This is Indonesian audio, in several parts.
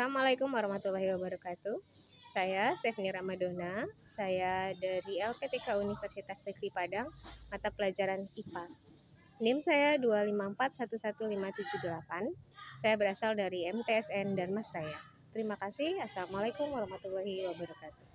Assalamualaikum warahmatullahi wabarakatuh. Saya Stefni Ramadona. Saya dari LPTK Universitas Negeri Padang, mata pelajaran IPA. NIM saya 254115778. Saya berasal dari MTSN dan Mas Raya. Terima kasih. Assalamualaikum warahmatullahi wabarakatuh.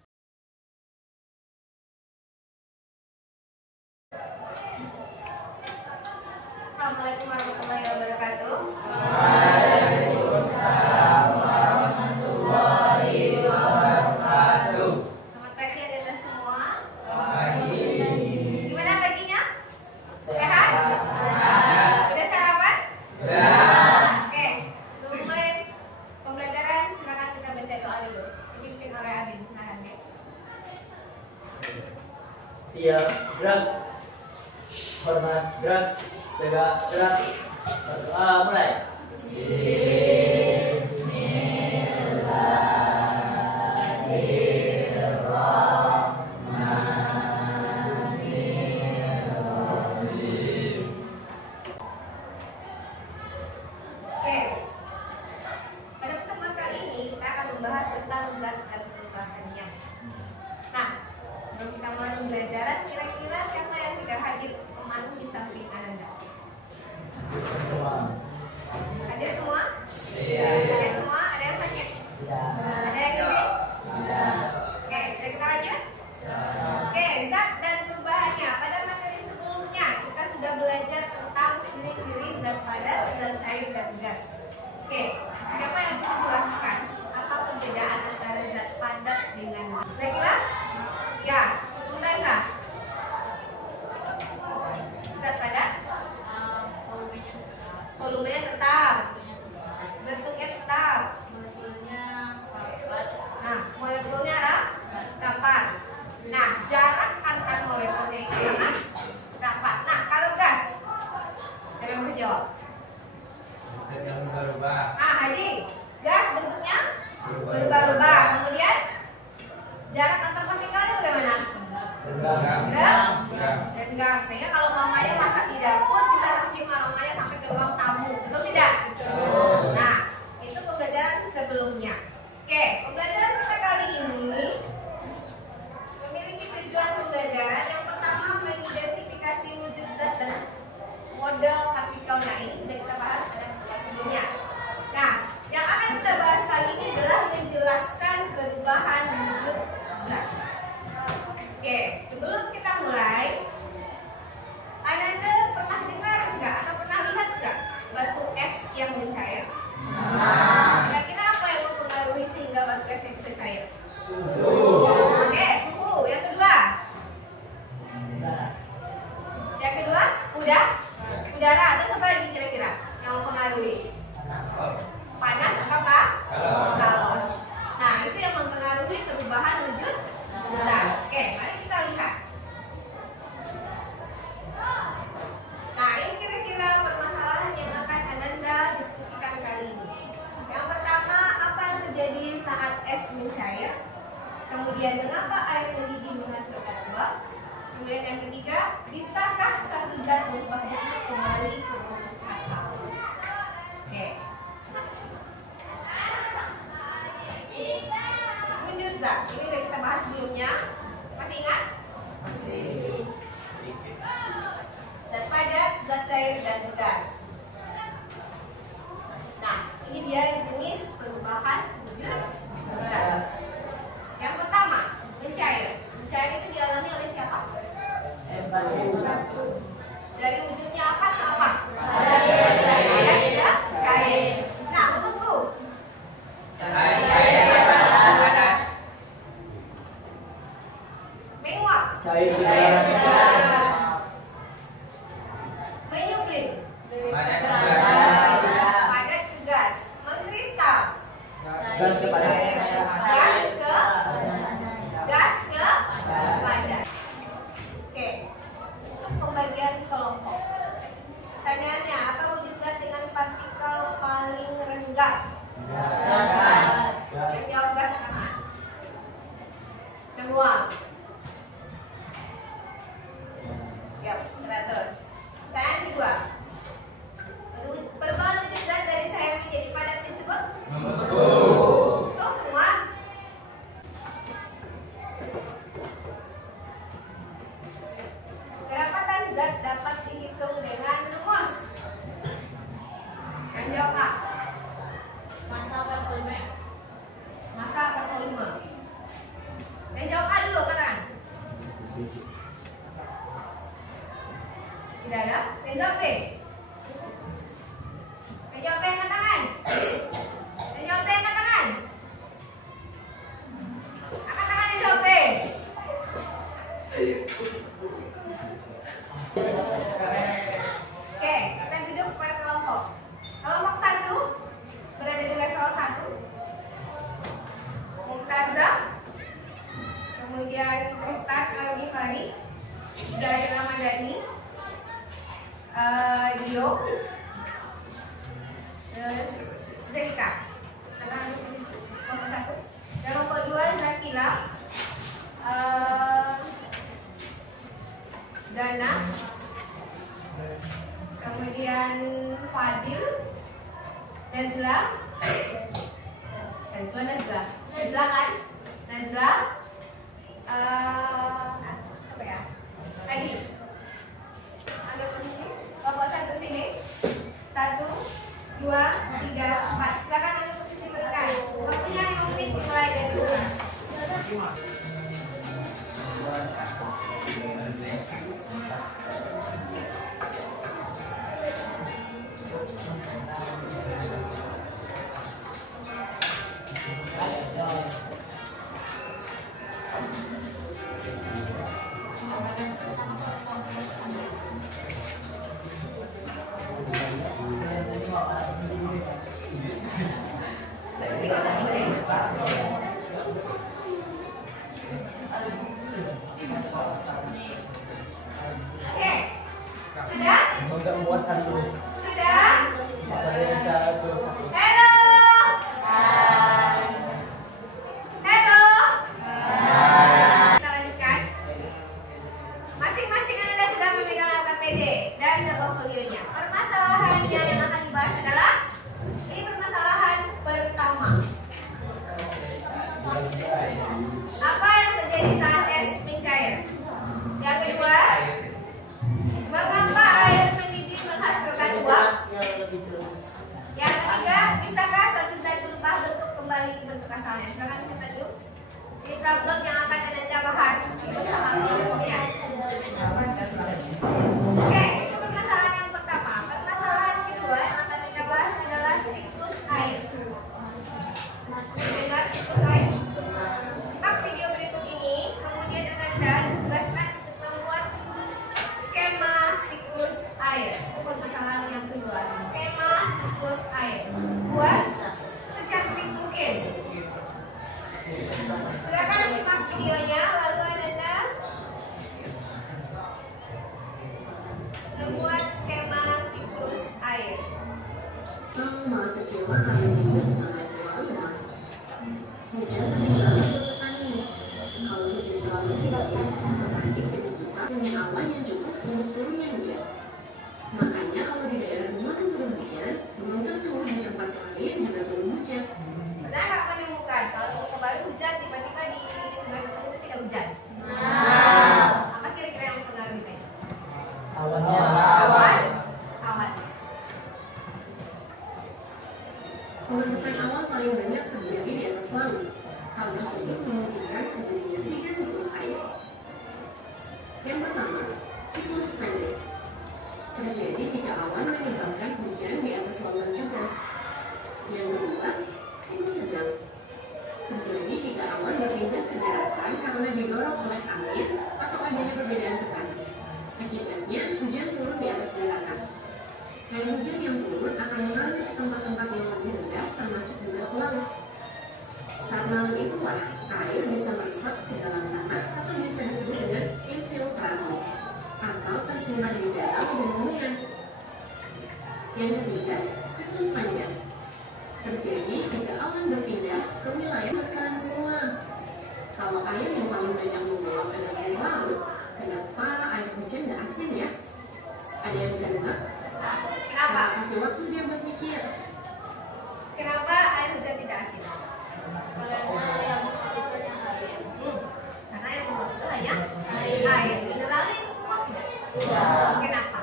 Assalamualaikum warahmatullahi wabarakatuh. Waalaikumsalam warahmatullahi wabarakatuh. Selamat pagi Anda semua. Pagi. Gimana paginya? Sehat? Sudah sarapan? Sudah. Oke, sebelum mulai pembelajaran silakan kita baca doa dulu. Dipimpin oleh Abin. Siap gerak. Hormat gerak. Tegak gerak. Berdoa mulai. Oke. Pada pertemuan kali ini kita akan membahas tentang zat dan perubahannya. Nah, sebelum kita mulai pembelajaran, kira-kira siapa yang tidak hadir teman di samping Anda? Ada semua? Iya. Ada semua? Ada yang sakit? Ada yang gizi? Oke, bisa kita lanjut? Oke, zat dan perubahannya. Pada materi sebelumnya kita sudah belajar tentang ciri-ciri zat padat, zat cair, dan gas. Oke, siapa yang bisa jelaskan apa perbedaan antara zat padat dengan gas? Kira-kira? Ya, Mumtazah. Zat padat? Volumenya tetap, bentuknya tetap. Nah, molekulnya rapat. Nah, jarak antar molekulnya itu sangat rapat. Nah, kalau gas, siapa yang bisa jawab? Yang berubah. Ah, Haji, gas bentuknya berubah-ubah. Kemudian jarak antar partikelnya bagaimana? Renggang. Sehingga kalau mamanya masak di dapur bisa tercium aromanya sampai ke ruang tamu. Betul tidak? Nah, itu pembelajaran sebelumnya. Oke, pembelajaran kita kali ini memiliki tujuan pembelajaran. Yang pertama, mengidentifikasi wujud zat dan model partikel. Nah, ini sudah kita bahas pada pertemuan sebelumnya. Nah, yang akan kita bahas kali ini adalah menjelaskan perubahan wujud zat. Oke, sebelum kita mulai, Anda pernah dengar nggak atau pernah lihat nggak batu es yang mencair? Kira-kira apa yang mempengaruhi sehingga batu es yang bisa cair? Oke, suhu. Yang kedua? Udara. Terus apa lagi kira-kira yang mempengaruhi? Panas atau kalor? Nah, itu yang mempengaruhi perubahan wujud zat. Oke, mari kita lihat. Nah, ini kira-kira permasalahan yang akan Ananda diskusikan kali ini. Yang pertama, apa yang terjadi saat es mencair? Kemudian, mengapa air mendidih menghasilkan uap? Kemudian yang ketiga, bisakah satu zat berubah bentuk kembali ke bentuk asal? Oke. Wujud zat, ini sudah kita bahas sebelumnya. jawab yang angkat tangan. Yang jawab yang angkat tangan. Angkat tangan yang jawab. Oke, kita duduk per kelompok. Kelompok 1 berada di level 1. Mumtazah, kemudian Kristan Al-Ghifari, Zahir Ramadhani, Dio, terus Zeka. Kelompok 1. Dan kelompok 2 Zakila, Dana, kemudian Fadil, Nazla, Nazla kan? Nazla, apa ya? Tadi, ambil posisi, kelompok 1 sini, 1, 2, 3, 4. Silakan ambil posisi berdekat. Waktunya 5 menit dimulai dari sekarang. Oke, sudah? Enggak buat satu. Sudah? Saya satu. Halo. Halo. Kita lanjutkan. Masing-masing Anda sudah memegang APD dan double folionya. Permasalahannya yang akan dibahas adalah ini permasalahan pertama. Apa yang terjadi saat es mencair? Yang kedua, mengapa air mendidih menghasilkan uap? Yang ketiga, bisakah suatu zat berubah bentuk kembali ke bentuk asalnya? Silakan dicatat dulu. Ini problem yang akan Anda bahas bersama kelompoknya. Oke, itu permasalahan yang pertama. Permasalahan kedua yang akan kita bahas adalah siklus air. Dengar siklus air. Simak video berikut ini, kemudian Anda ditugaskan untuk membuat skema siklus air. Permasalahan yang kedua, skema siklus air. Buat secantik mungkin. Silakan simak videonya, lalu Anda membuat skema siklus air. Kalau malah kecewa kalian ini sangat terlalu. Hujan adalah petani. Kalau hujan terlalu sedikit, petani jadi susah punya awan yang cukup untuk turunnya hujan. Makanya kalau di daerah rumah turun hujan, belum tentu di tempat lain juga turun hujan. Pernah nggak menemukan kalau kembali hujan tiba-tiba di sungai itu tidak hujan? Apa kira-kira yang mempengaruhi ini? Awannya. Awan. Pembentukan awan paling banyak terjadi di atas laut. Hal tersebut memungkinkan terjadinya 3 siklus air. Yang pertama, siklus pendek. Terjadi jika awan menyebabkan hujan di atas lautan juga. Yang kedua, siklus sedang. Terjadi jika awan berpindah ke daratan karena didorong oleh angin atau adanya perbedaan tekanan. Akibatnya, hujan turun di atas daratan. Air hujan yang turun akan mengalir ke tempat-tempat yang lebih rendah, termasuk juga ke laut. Saat malam itulah, air bisa meresap ke dalam tanah atau bisa disebut dengan infiltrasi, atau tersimpan di dalam gunungan. Yang ketiga, siklus panjang. Terjadi jika awan berpindah ke wilayah bakaran semua. Kalau air yang paling banyak menguap adalah dari laut, kenapa air hujan tidak asin ya? Ada yang bisa nebak? Kenapa? Kasih waktu dia buat mikir. Kenapa air hujan tidak asin? Karena yang menguap itu hanya air. Mineralnya itu menguap tidak? Kenapa?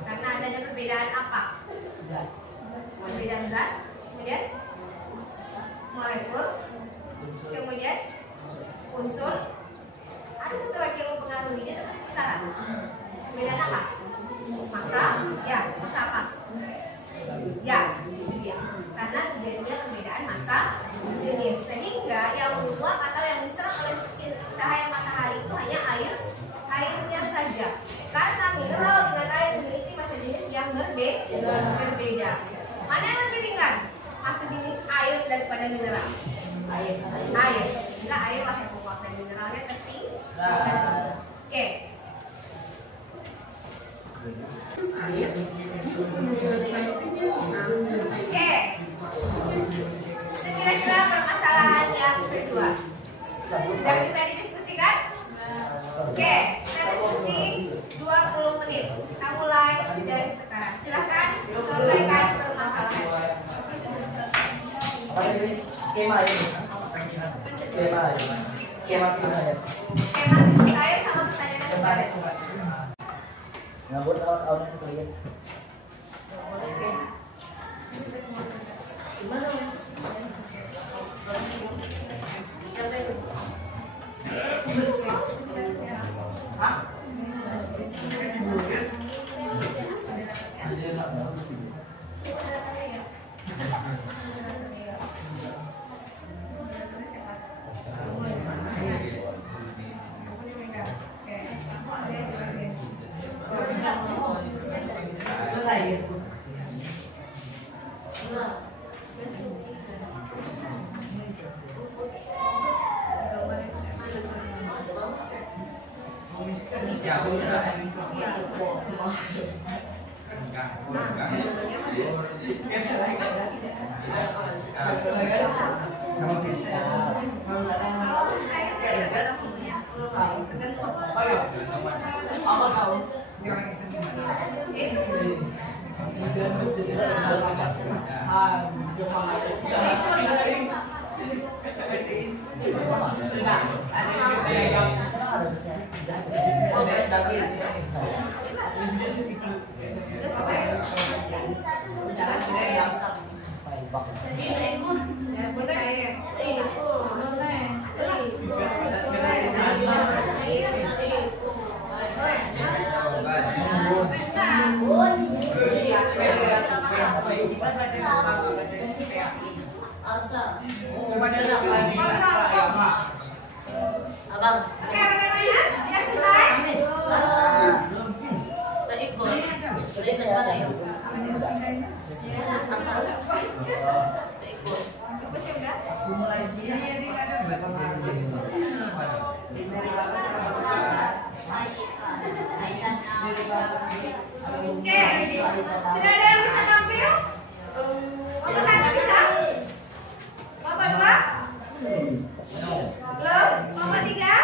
Karena adanya perbedaan apa? Perbedaan zat, kemudian molekul, kemudian unsur. Ada satu lagi yang mempengaruhinya termasuk besaran. Perbedaan apa? Masa? Ya, masa apa? berbeda. Mana yang lebih ringan? Fase jenis air daripada mineral? Air. Air. Enggak, air lah yang menguap dan mineralnya tertinggi. Oke. Terus air untuk menyelesaikan kenyamanan dan Oke. Itu kira-kira permasalahan yang kedua. Sudah bisa didiskusikan? Oke, kita diskusi 20 menit. Kita mulai dari sekarang. Silahkan selesaikan permasalahan. Apa ini? Skema ini. Skema ini. Skema saya. Oke, masih saya sama pertanyaan yang kemarin. Ngabut awal sekalian. Oke, sudah ada yang bisa tampil? Bapak satu bisa? Bapak dua? Belum? Bapak tiga?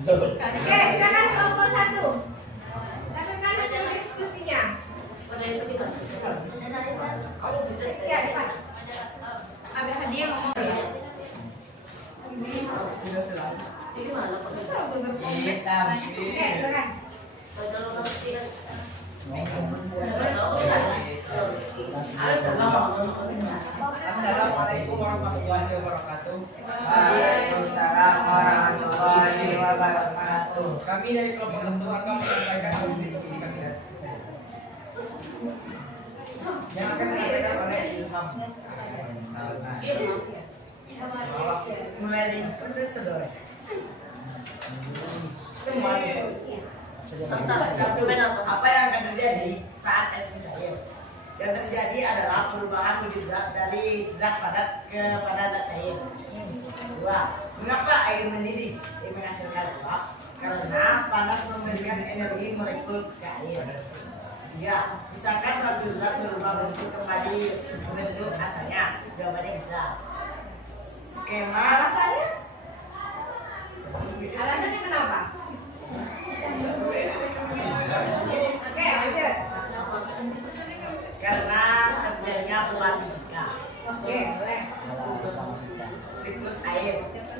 Oke, silakan kelompok satu. Lakukan hasil diskusinya. Ya, depan. Ada hadiah ngomong. Oke, silakan. Assalamualaikum warahmatullahi wabarakatuh. Waalaikumsalam warahmatullahi wabarakatuh. Kami dari kelompok satu akan menyampaikan hasil diskusi kami. Yang akan disampaikan oleh Ilham. Mulai dari proses saudara. Semua Apa yang akan terjadi saat es mencair? Yang terjadi adalah perubahan wujud zat dari zat padat kepada zat cair. Dua, mengapa air mendidih? Ini menghasilkan uap karena panas memberikan energi molekul ke air. Tiga, bisakah suatu zat berubah bentuk kembali bentuk asalnya? Jawabannya bisa. Skema Alasannya? Alasannya kenapa? Oke, lanjut. karena terjadinya perubahan fisika. Oke, boleh. Siklus air. Siapa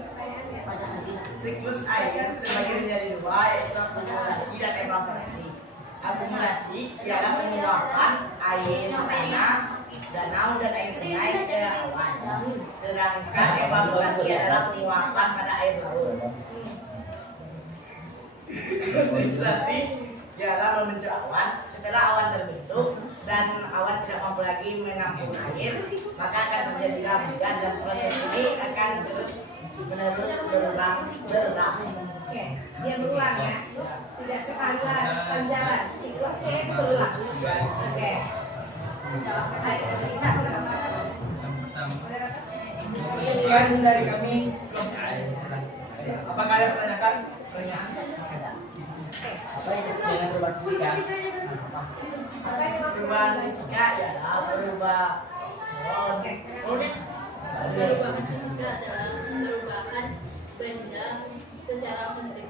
pertanyaannya? Siklus air terbagi menjadi dua, yaitu akumulasi dan evaporasi. Akumulasi ialah penguapan air tanah, danau dan air sungai ke awan. Sedangkan evaporasi adalah penguapan pada air laut. Kondensasi ialah membentuk awan. Setelah awan terbentuk dan awan tidak mampu lagi menampung air, maka akan terjadi hujan dan proses ini akan terus menerus berulang. Oke, dia berulang ya. Tidak sekali jalan. Siklusnya itu berulang. Oke. Sekian dari kami. Apakah ada pertanyaan? Apa yang dengan perubahan fisika? Perubahan fisika adalah perubahan Perubahan fisika adalah perubahan benda secara fisik.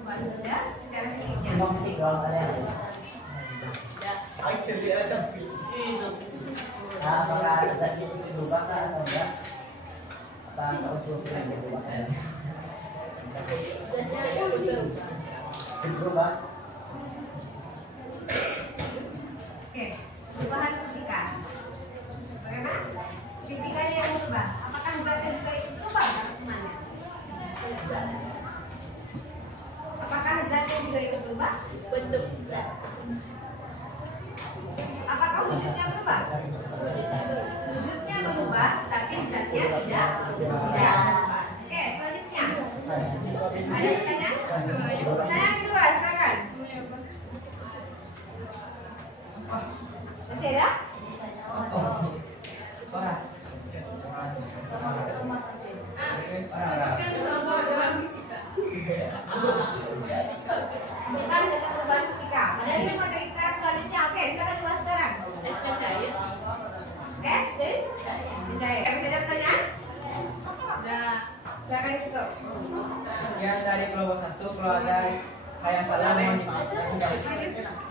Benda secara fisiknya. Cuma fisik doang ada. actually ada itu. Nah, apakah zat itu berubah kan atau enggak? Apa unsur yang berubah kan? Zatnya ikut berubah. Berubah. Oke, perubahan fisika. Bagaimana? Fisikanya yang berubah. Apakah zatnya juga ikut berubah atau gimana? Apakah zatnya juga ikut berubah? Bentuk zat. Apakah wujudnya berubah? Wujudnya berubah, tapi zatnya tidak berubah. Oke, selanjutnya. Ada pertanyaan? Pertanyaan kedua, silakan. Masih ada? Bukan data perubahan fisika. Ada yang mau dari kelas selanjutnya? Oke, silakan dibahas sekarang. Es mencair. Es dan mencair. Masih ada pertanyaan? Nah, silakan ditutup. Sekian dari kelompok 1. Kalau ada hal yang salah mohon dimaafkan.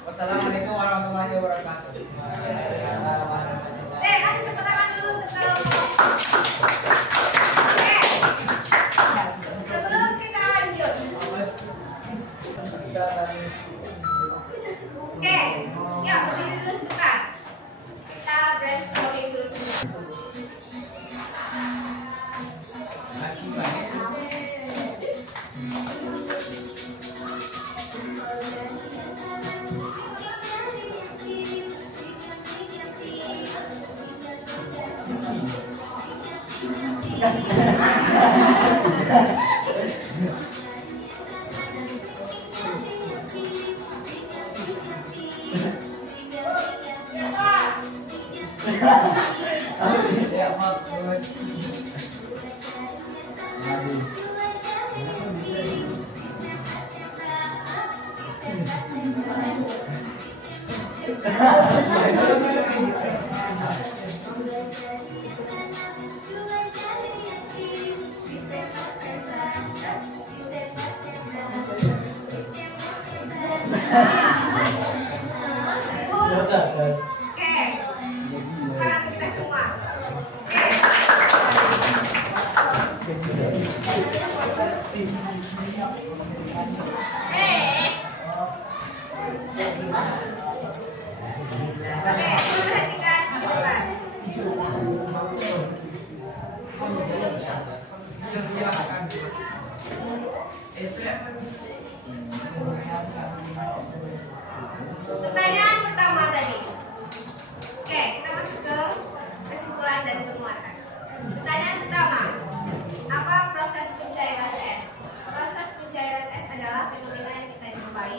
Wassalamualaikum warahmatullahi wabarakatuh. Kasih tepuk tangan dulu untuk kelompok. Oke. Sebelum kita lanjut. Oke, yuk berdiri dulu sebentar. Kita brainstorming dulu sebentar. Oke, sekarang kita semua. Oke, perhatikan ke depan. Pertanyaan pertama tadi. Oke, kita masuk ke kesimpulan dan penguatan. Pertanyaan pertama, apa proses pencairan es? Proses pencairan es adalah fenomena yang kita jumpai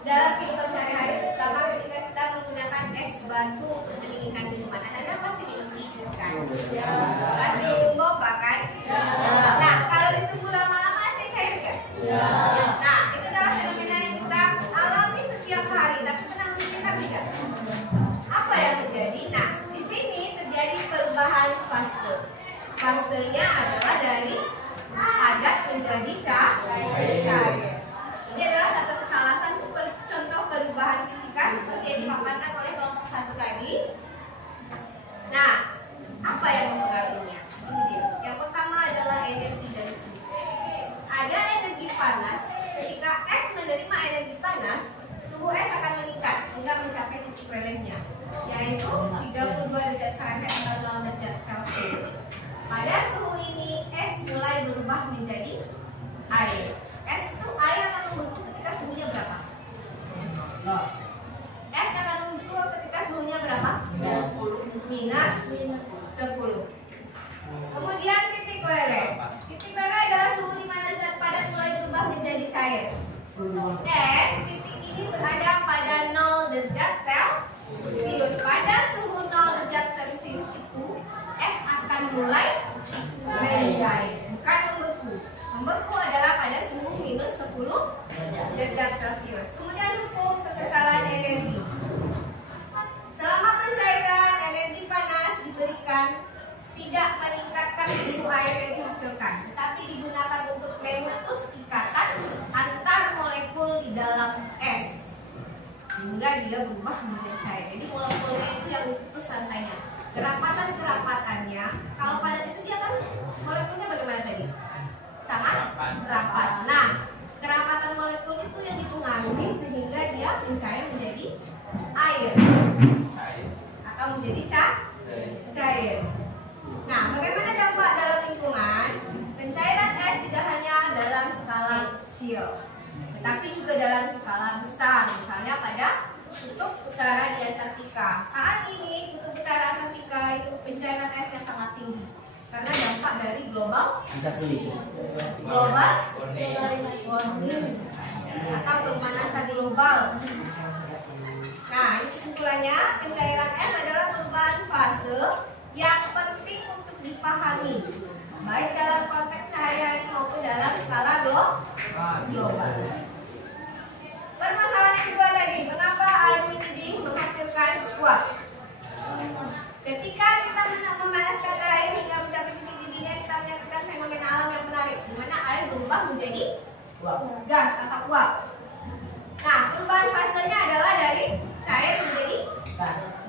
dalam kehidupan sehari-hari, terutama ketika kita menggunakan es batu untuk mendinginkan minuman. Anda pasti minum jus kan? Pasti minum boba kan? Nah, kalau ditunggu lama-lama es cair kan? Nah, itu adalah fenomena yang kita alami setiap hari. Tapi pernah memikirkan tidak? Apa yang terjadi? Nah, di sini terjadi perubahan fase. Fasenya adalah dari padat menjadi cair. Ini adalah salah satu contoh perubahan fisika seperti yang dipaparkan oleh kelompok 1 tadi. Nah, apa yang mempengaruhinya? Ini dia. Yang pertama adalah energi dari suhu. Ada energi panas. Ketika es menerima energi panas, suhu es akan meningkat hingga mencapai titik relevnya, yaitu 32 derajat Fahrenheit atau 0 derajat Celcius. Pada suhu dia berubah menjadi cair. Jadi molekulnya itu yang diputus rantainya. Kerapatan-kerapatannya, kalau padat itu dia kan molekulnya bagaimana tadi? Sangat rapat. Nah, kerapatan molekul itu yang dipengaruhi sehingga dia mencair menjadi air atau menjadi cair. Nah, bagaimana dampak dalam lingkungan? Pencairan es tidak hanya dalam skala kecil, tetapi juga dalam skala besar. Misalnya pada kutub utara di Antartika. Saat ini kutub utara Antartika itu pencairan esnya sangat tinggi karena dampak dari global warming atau pemanasan global. Nah, ini kesimpulannya, pencairan es adalah perubahan fase yang penting untuk dipahami, baik dalam konteks sehari-hari maupun dalam skala global. Permasalahan yang kedua tadi, mengapa air mendidih menghasilkan uap? Ketika kita memanaskan air hingga mencapai titik didihnya, kita menyaksikan fenomena alam yang menarik, di mana air berubah menjadi gas atau uap. Nah, perubahan fasenya adalah dari cair menjadi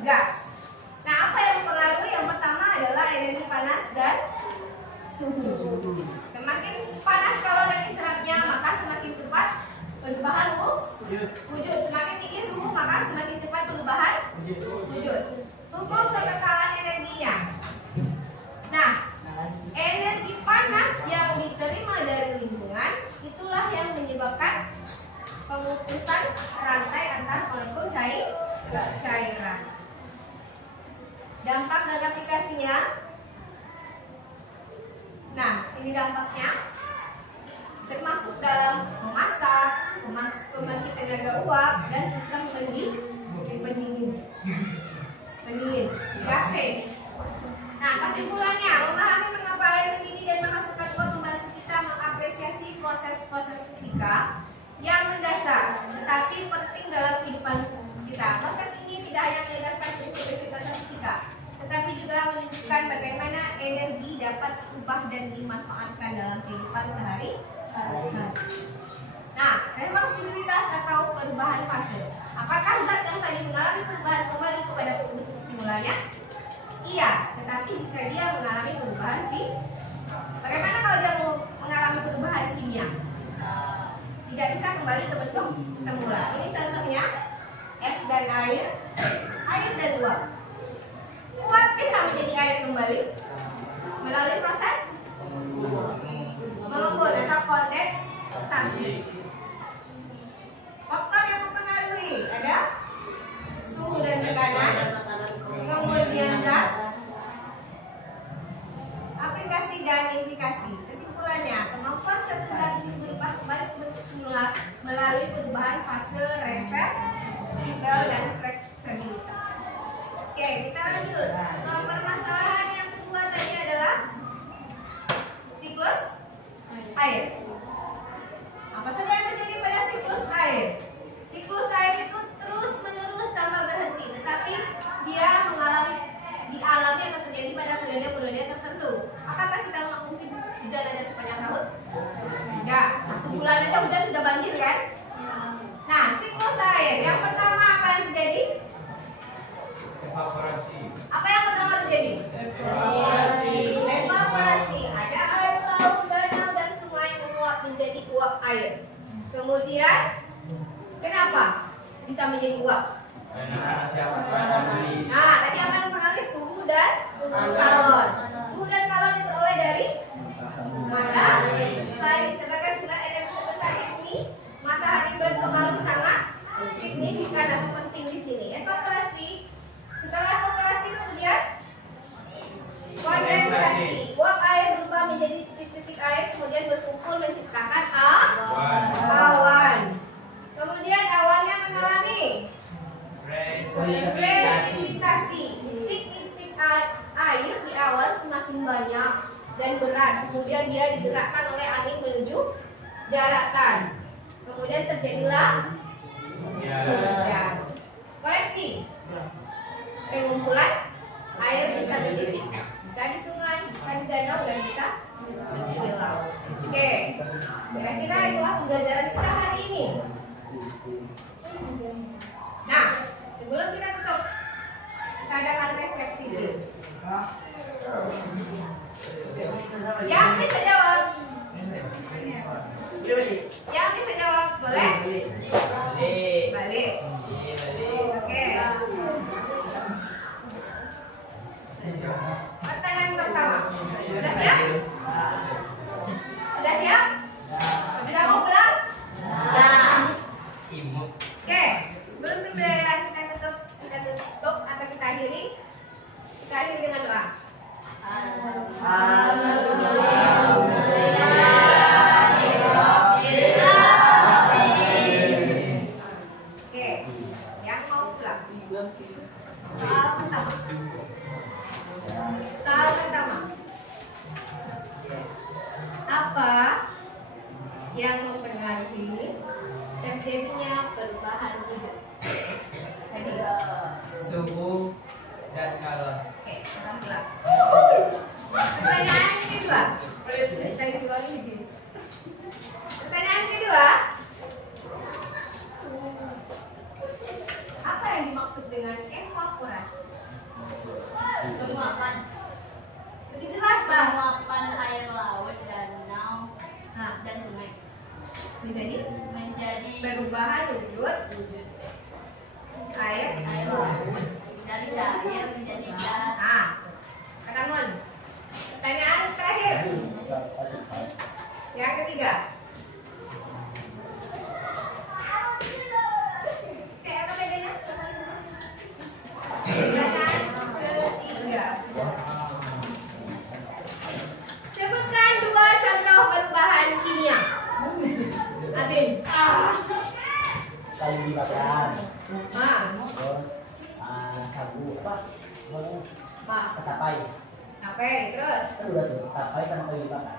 gas. Nah, apa yang mempengaruhi? Yang pertama adalah energi panas dan suhu. Semakin panas kalori diserapnya, maka semakin cepat perubahan wujud. Semakin tinggi suhu, maka semakin cepat perubahan wujud. Hukum kekekalan energinya. Nah, energi panas yang diterima dari lingkungan itulah yang menyebabkan pengukusan rantai antar molekul cairan. Dampak dan aplikasinya. Nah, ini dampaknya termasuk dalam memasak, pembangkit tenaga uap, dan sistem pendingin. AC. Nah, kesimpulannya, memahami mengapa air mendidih dan menghasilkan uap membantu kita mengapresiasi proses-proses fisika yang mendasar, tetapi penting dalam kehidupan kita. Proses ini tidak hanya menegaskan prinsip-prinsip dasar fisika, tetapi juga menunjukkan bagaimana energi dapat diubah dan dimanfaatkan dalam kehidupan sehari-hari. Nah, reversibilitas atau perubahan fase. Apakah zat yang tadi mengalami perubahan kembali kepada bentuk semulanya? Iya, tetapi jika dia mengalami perubahan bagaimana kalau dia mengalami perubahan kimia? Tidak bisa kembali ke bentuk semula. Ini contohnya es dan air dan uap. Uap bisa menjadi air kembali melalui proses mengembun atau kondensasi. Faktor yang mempengaruhi ada suhu dan tekanan, kemudian zat, aplikasi dan implikasi. Kesimpulannya, kemampuan satu zat itu berubah kembali ke bentuk semula melalui perubahan fase reversibel dan fleksibilitas. Oke, kita lanjut. Soal permasalahan yang kedua tadi adalah siklus air. Apa saja yang terjadi pada siklus air? Siklus air itu terus menerus tanpa berhenti, tetapi dia dialami akan terjadi pada periode-periode tertentu. Apakah kita nggak mesti hujan aja sepanjang tahun? Tidak, 1 bulan aja hujan sudah banjir kan? Nah, siklus air yang pertama apa yang terjadi? Evaporasi. Apa yang pertama terjadi? Evaporasi. Ada air laut, danau dan sungai menguap menjadi uap air. Kemudian kenapa bisa menjadi uap? Nah, tadi apa yang mempengaruhi? Suhu dan kalor. Suhu dan kalor diperoleh dari matahari. Sebagai sumber energi terbesar di bumi, matahari berpengaruh sangat signifikan atau penting di sini. Evaporasi. Setelah evaporasi kemudian kondensasi. Uap air berubah menjadi titik-titik air, kemudian berkumpul menciptakan awan. Kemudian awannya mengalami presipitasi. Titik-titik air di awan semakin banyak dan berat. Kemudian dia digerakkan oleh angin menuju daratan. Kemudian terjadilah hujan. Koleksi. Pengumpulan air bisa di titik, bisa di sungai, bisa di danau, dan bisa di laut. Oke, kira-kira itulah pembelajaran kita hari ini. Nah, Sebelum kita tutup, kita adakan refleksi dulu. Yang bisa jawab, yang bisa jawab boleh balik. Oke. Pertanyaan pertama, sudah siap? Sudah siap? Sudah mau pulang? Oke, sebelum pembelajaran kita tutup atau kita akhiri dengan doa. Oke, yang mau pulang. Soal pertama. Apa yang mempengaruhi terjadinya perubahan wujud? Tadi. Suhu dan kalor. Oke, pelan-pelan. Pertanyaan kedua. Pertanyaan kedua. Apa yang dimaksud dengan evaporasi? Penguapan. Lebih jelas, Pak. Penguapan air laut, danau, dan sungai Menjadi perubahan wujud air laut dari cair menjadi gas. Kata Mun. Pertanyaan terakhir. Yang ketiga. Apa bedanya? Pertanyaan ketiga. Sebutkan 2 contoh perubahan kimia. Adin. Kayu dibakar, Terus sabu apa? apa? Terus Udah tuh, tapai sama kayu dibakar.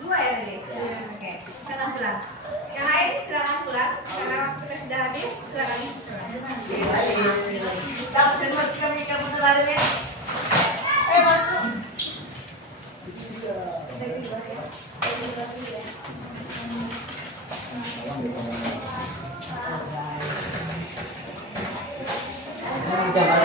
2 ya tadi? Oke, silakan pulang. Yang lain silakan pulang. Karena waktu kita sudah habis, silakan. Kamu semua kamu selalu ya. Masuk. Gambar